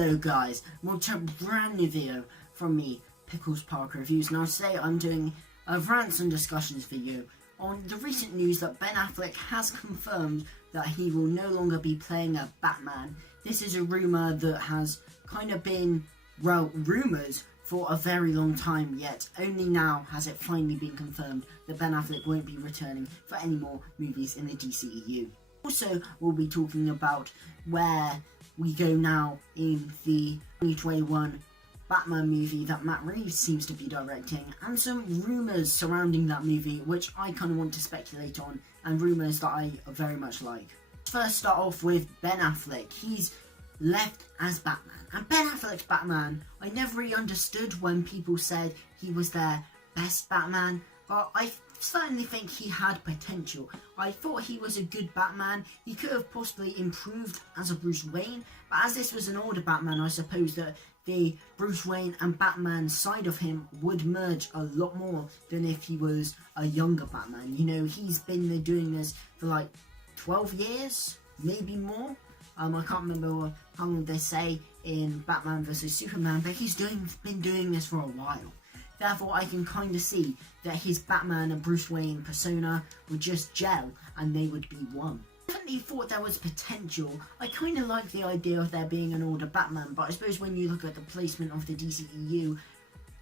Hello guys, welcome to a brand new video from me, Pickles Parker Reviews. Now today I'm doing a rants and discussions video on the recent news that Ben Affleck has confirmed that he will no longer be playing a Batman. This is a rumour that has kind of been, well, rumours for a very long time, yet only now has it finally been confirmed that Ben Affleck won't be returning for any more movies in the DCEU. Also, we'll be talking about where we go now in the 2021 Batman movie that Matt Reeves seems to be directing, and some rumours surrounding that movie which I kind of want to speculate on, and rumours that I very much like. Let's first start off with Ben Affleck. He's left as Batman, and Ben Affleck's Batman, I never really understood when people said he was their best Batman, but I certainly think he had potential. I thought he was a good Batman. He could have possibly improved as a Bruce Wayne, but as this was an older Batman, I suppose that the Bruce Wayne and Batman side of him would merge a lot more than if he was a younger Batman. You know, he's been doing this for like 12 years, maybe more. I can't remember how long they say in Batman vs Superman, but he's been doing this for a while. Therefore, I can kind of see that his Batman and Bruce Wayne persona would just gel and they would be one. I definitely thought there was potential. I kind of like the idea of there being an older Batman, but I suppose when you look at the placement of the DCEU,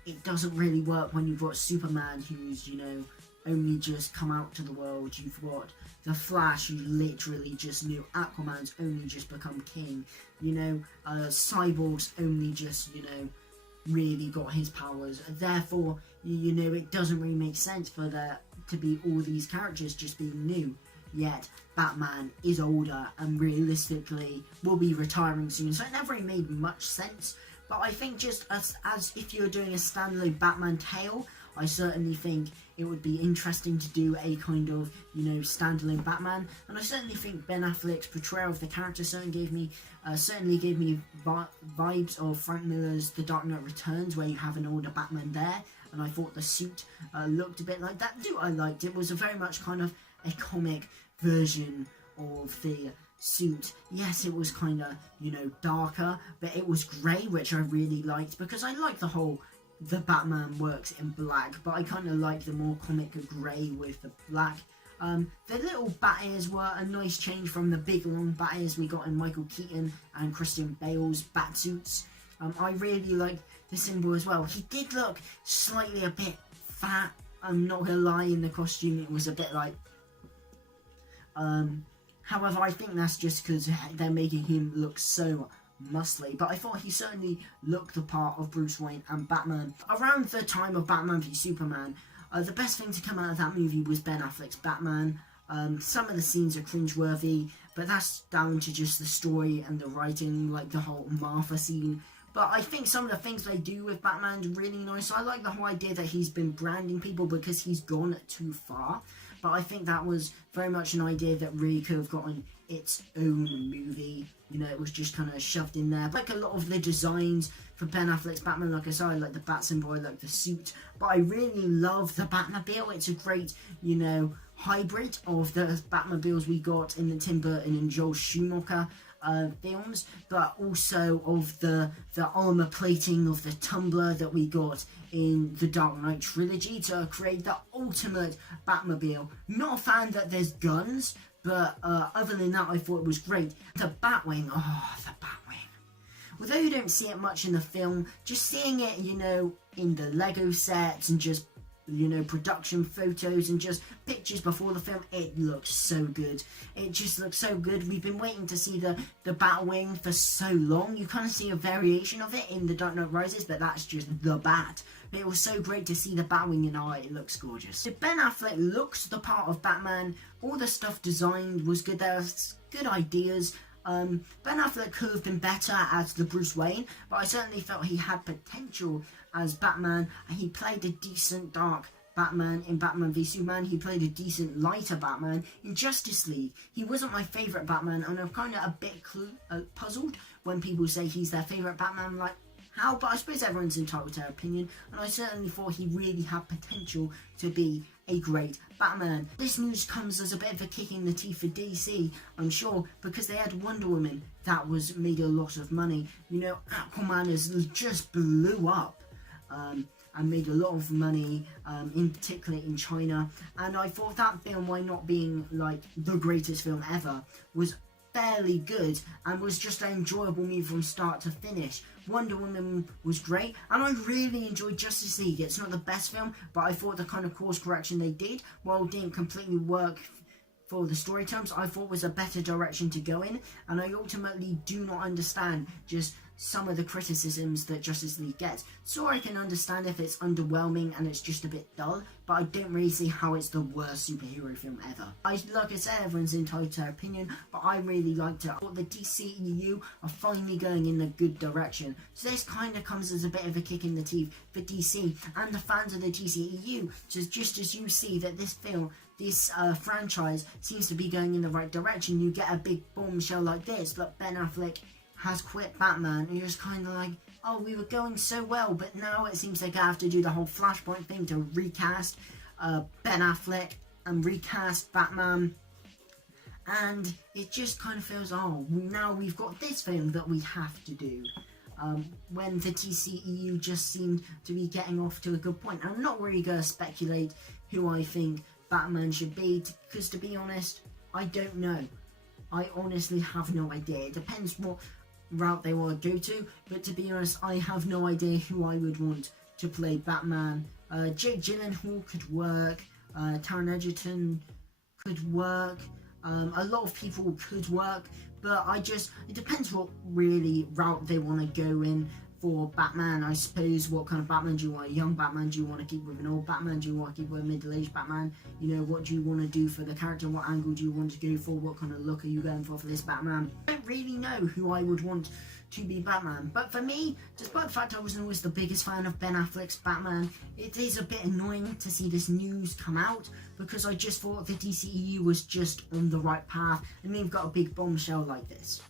it doesn't really work when you've got Superman who's, you know, only just come out to the world. You've got the Flash who literally just knew. Aquaman's only just become king. You know, Cyborg's only just, you know, really got his powers. Therefore, you know, it doesn't really make sense for there to be all these characters just being new. Yet Batman is older and realistically will be retiring soon, so it never really made much sense. But I think just as if you're doing a standalone Batman tale, I certainly think it would be interesting to do a kind of, you know, standalone Batman. And I certainly think Ben Affleck's portrayal of the character certainly gave me vibes of Frank Miller's The Dark Knight Returns, where you have an older Batman there. And I thought the suit looked a bit like that. I liked it. It was a very much kind of a comic version of the suit. Yes, it was kind of, you know, darker, but it was grey, which I really liked, because I like the Batman works in black, but I kind of like the more comic grey with the black. The little bat ears were a nice change from the big long bat ears we got in Michael Keaton and Christian Bale's bat suits. I really liked the symbol as well. He did look slightly a bit fat, I'm not gonna lie, in the costume. It was a bit like however, I think that's just because they're making him look so muscly, but I thought he certainly looked the part of Bruce Wayne and Batman. Around the time of Batman v Superman, the best thing to come out of that movie was Ben Affleck's Batman. Some of the scenes are cringeworthy, but that's down to just the story and the writing, like the whole Martha scene. But I think some of the things they do with Batman is really nice. I like the whole idea that he's been branding people because he's gone too far. But I think that was very much an idea that really could have gotten its own movie. You know, it was just kind of shoved in there. Like a lot of the designs for Ben Affleck's Batman, like I said, I like the bat symbol, I like the suit. But I really love the Batmobile. It's a great, you know, hybrid of the Batmobiles we got in the Tim Burton and Joel Schumacher films, but also of the armor plating of the tumbler that we got in the Dark Knight trilogy to create the ultimate Batmobile. Not a fan that there's guns, but other than that, I thought it was great. The Batwing, oh, the Batwing. Although you don't see it much in the film, just seeing it, you know, in the Lego sets and just, you know, production photos and just pictures before the film, it looks so good. It just looks so good. We've been waiting to see the Batwing for so long. You kind of see a variation of it in The Dark Knight Rises, but that's just the Bat. But it was so great to see the Batwing and it looks gorgeous. So Ben Affleck looks the part of Batman. All the stuff designed was good. There was good ideas. Ben Affleck could have been better as the Bruce Wayne, but I certainly felt he had potential as Batman, and he played a decent dark Batman in Batman v Superman. He played a decent lighter Batman in Justice League. He wasn't my favourite Batman, and I'm kind of a bit puzzled when people say he's their favourite Batman. Like, how? But I suppose everyone's entitled to their opinion, and I certainly thought he really had potential to be a great Batman. This news comes as a bit of a kick in the teeth for DC, I'm sure, because they had Wonder Woman that was made a lot of money. You know, Aquaman has just blew up and made a lot of money, in particular in China. And I thought that film, while not being like the greatest film ever, was fairly good and was just an enjoyable movie from start to finish. Wonder Woman was great, and I really enjoyed Justice League. It's not the best film, but I thought the kind of course correction they did, while it didn't completely work for the story terms, I thought was a better direction to go in, and I ultimately do not understand just some of the criticisms that Justice League gets. So I can understand if it's underwhelming and it's just a bit dull, but I don't really see how it's the worst superhero film ever. Like I said, everyone's entitled to their opinion, but I really liked it. I thought the DCEU are finally going in a good direction. So this kind of comes as a bit of a kick in the teeth for DC and the fans of the DCEU, just as you see that this franchise seems to be going in the right direction. You get a big bombshell like this, that Ben Affleck has quit Batman, and you're just kind of like, oh, we were going so well, but now it seems like I have to do the whole Flashpoint thing to recast Ben Affleck and recast Batman, and it just kind of feels, oh, now we've got this film that we have to do, when the DCEU just seemed to be getting off to a good point. I'm not really going to speculate who I think Batman should be, because to be honest, I don't know. I honestly have no idea. It depends what route they want to go to, but to be honest, I have no idea who I would want to play Batman. Jake Gyllenhaal could work, Taron Egerton could work, a lot of people could work, but it depends what really route they want to go in for Batman. I suppose, what kind of Batman do you want? A young Batman? Do you want to keep with an old Batman? Do you want to keep with a middle-aged Batman? You know, what do you want to do for the character? What angle do you want to go for? What kind of look are you going for this Batman? I don't really know who I would want to be Batman, but for me, despite the fact I wasn't always the biggest fan of Ben Affleck's Batman, it is a bit annoying to see this news come out, because I just thought the DCEU was just on the right path, and they've got a big bombshell like this.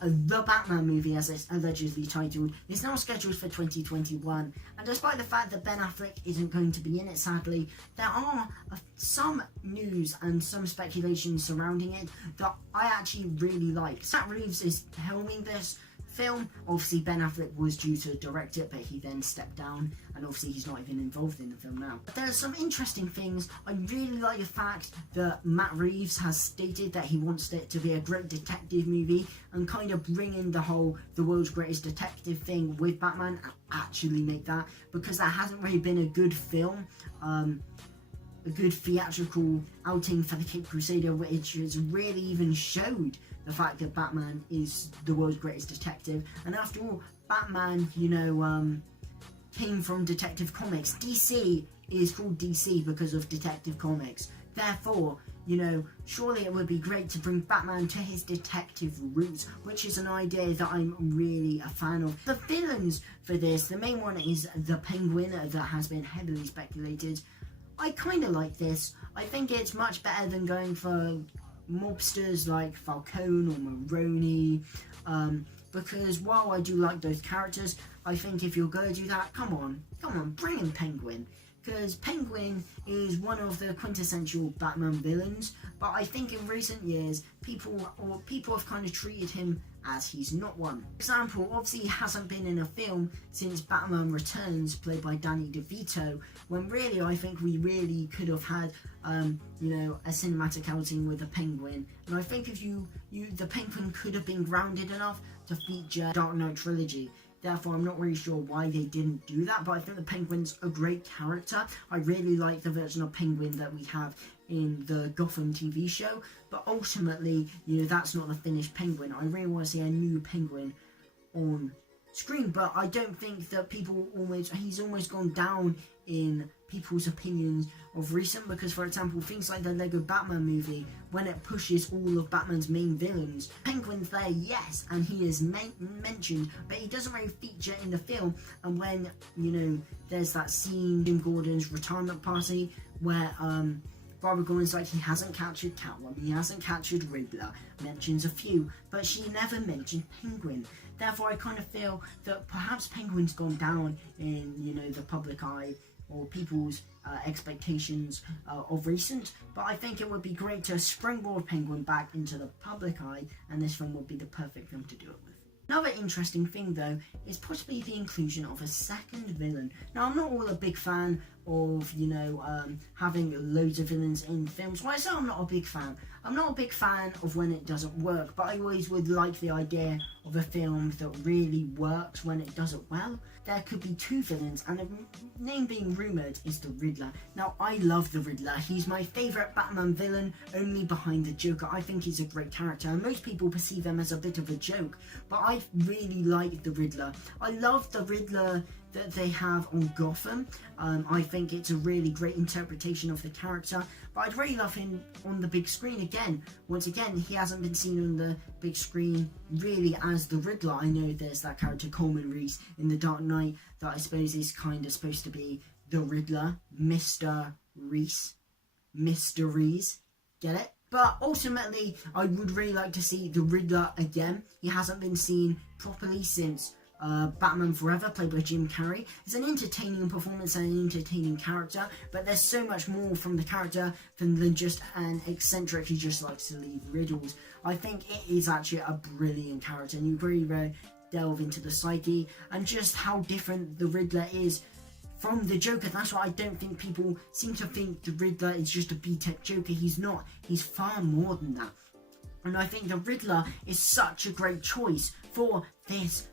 The Batman movie, as it's allegedly titled, is now scheduled for 2021, and despite the fact that Ben Affleck isn't going to be in it, sadly, there are some news and some speculation surrounding it that I actually really like. Matt Reeves is helming this film. Obviously, Ben Affleck was due to direct it, but he then stepped down, and obviously he's not even involved in the film now. But there's some interesting things. I really like the fact that Matt Reeves has stated that he wants it to be a great detective movie, and kind of bring in the world's greatest detective thing with Batman, and actually make that, because that hasn't really been a good film, a good theatrical outing for the Cape Crusader, which has really even showed the fact that Batman is the world's greatest detective. And after all, Batman, you know, came from Detective Comics. DC is called DC because of Detective Comics. Therefore, you know, surely it would be great to bring Batman to his detective roots, which is an idea that I'm really a fan of. The villains for this, the main one is the Penguin, that has been heavily speculated. I kind of like this. I think it's much better than going for mobsters like Falcone or Maroni, because while I do like those characters, I think if you're going to do that, come on, bring in Penguin, because Penguin is one of the quintessential Batman villains, but I think in recent years, people have kind of treated him as he's not one. For example, obviously he hasn't been in a film since Batman Returns, played by Danny DeVito, when really I think we really could have had, you know, a cinematic outing with the Penguin, and I think if the Penguin could have been grounded enough to feature Dark Knight trilogy. Therefore, I'm not really sure why they didn't do that, but I think the Penguin's a great character. I really like the version of Penguin that we have in the Gotham TV show, but ultimately, you know, that's not the finished Penguin. I really want to see a new Penguin on screen, but I don't think that he's almost gone down in people's opinions of recent, because for example, things like the Lego Batman movie, when it pushes all of Batman's main villains, Penguin's there, yes, and he is mentioned, but he doesn't really feature in the film. And when, you know, there's that scene, Jim Gordon's retirement party, where Barbara Gordon's like, he hasn't captured Catwoman, he hasn't captured Riddler, mentions a few, but she never mentioned Penguin. Therefore, I kind of feel that perhaps Penguin's gone down in, you know, the public eye or people's expectations of recent, but I think it would be great to springboard Penguin back into the public eye, and this film would be the perfect film to do it with. Another interesting thing though is possibly the inclusion of a second villain. Now I'm not all a big fan of, having loads of villains in films. Why say I'm not a big fan? I'm not a big fan of when it doesn't work, but I always would like the idea of a film that really works when it does it well. There could be two villains, and a name being rumoured is the Riddler. Now, I love the Riddler. He's my favourite Batman villain, only behind the Joker. I think he's a great character, and most people perceive him as a bit of a joke, but I really like the Riddler. I love the Riddler that they have on Gotham. I think it's a really great interpretation of the character, but I'd really love him on the big screen again. Once again, he hasn't been seen on the big screen really as the Riddler. I know there's that character Coleman Reese in The Dark Knight that I suppose is kind of supposed to be the Riddler, Mr. Reese, get it? But ultimately, I would really like to see the Riddler again. He hasn't been seen properly since Batman Forever, played by Jim Carrey. It's an entertaining performance and an entertaining character, but there's so much more from the character than just an eccentric who just likes to leave riddles. I think it is actually a brilliant character, and you really delve into the psyche and just how different the Riddler is from the Joker. That's why I don't think people seem to think the Riddler is just a B-Tech Joker. He's not. He's far more than that. And I think the Riddler is such a great choice for this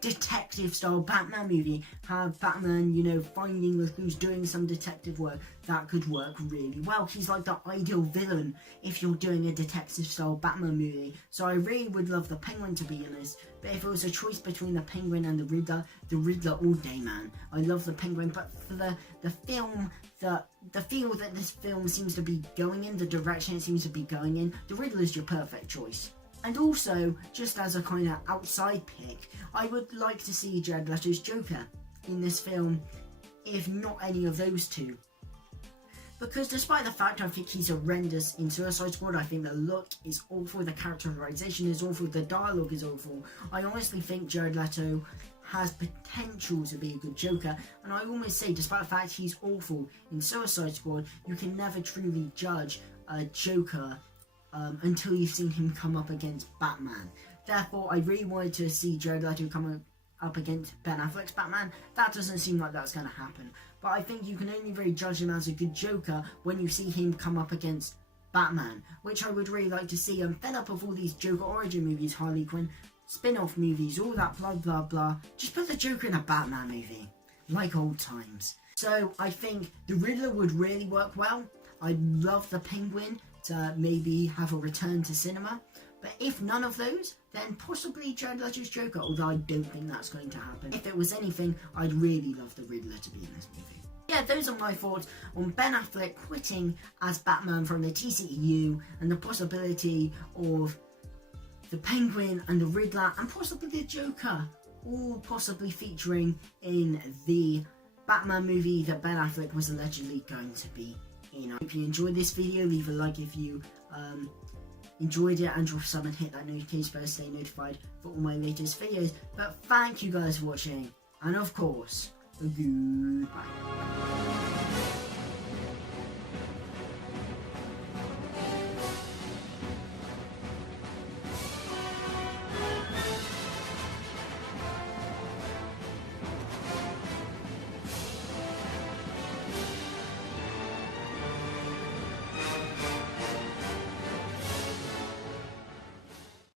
detective style Batman movie. Have Batman, finding the clues, doing some detective work. That could work really well. He's like the ideal villain if you're doing a detective style Batman movie. So I really would love the Penguin to be in this, but if it was a choice between the Penguin and the Riddler all day, man. I love the Penguin, but for the film, the feel that this film seems to be going in, the direction it seems to be going in, the Riddler's your perfect choice. And also, just as a kind of outside pick, I would like to see Jared Leto's Joker in this film, if not any of those two. Because despite the fact I think he's horrendous in Suicide Squad, I think the look is awful, the characterization is awful, the dialogue is awful, I honestly think Jared Leto has potential to be a good Joker, and I almost say, despite the fact he's awful in Suicide Squad, you can never truly judge a Joker until you've seen him come up against Batman. Therefore, I really wanted to see Jared Leto come up against Ben Affleck's Batman. That doesn't seem like that's going to happen. But I think you can only really judge him as a good Joker when you see him come up against Batman, which I would really like to see. I'm fed up of all these Joker origin movies, Harley Quinn, spin-off movies, all that blah blah blah. Just put the Joker in a Batman movie, like old times. So I think the Riddler would really work well. I'd love the Penguin to maybe have a return to cinema, but if none of those, then possibly Jared Leto's Joker, although I don't think that's going to happen. If it was anything, I'd really love the Riddler to be in this movie. Yeah, those are my thoughts on Ben Affleck quitting as Batman from the DCEU, and the possibility of the Penguin and the Riddler and possibly the Joker all possibly featuring in the Batman movie that Ben Affleck was allegedly going to be in. I hope you enjoyed this video. Leave a like if you enjoyed it, and drop a sub and hit that notification bell to stay notified for all my latest videos. But thank you guys for watching, and of course, goodbye.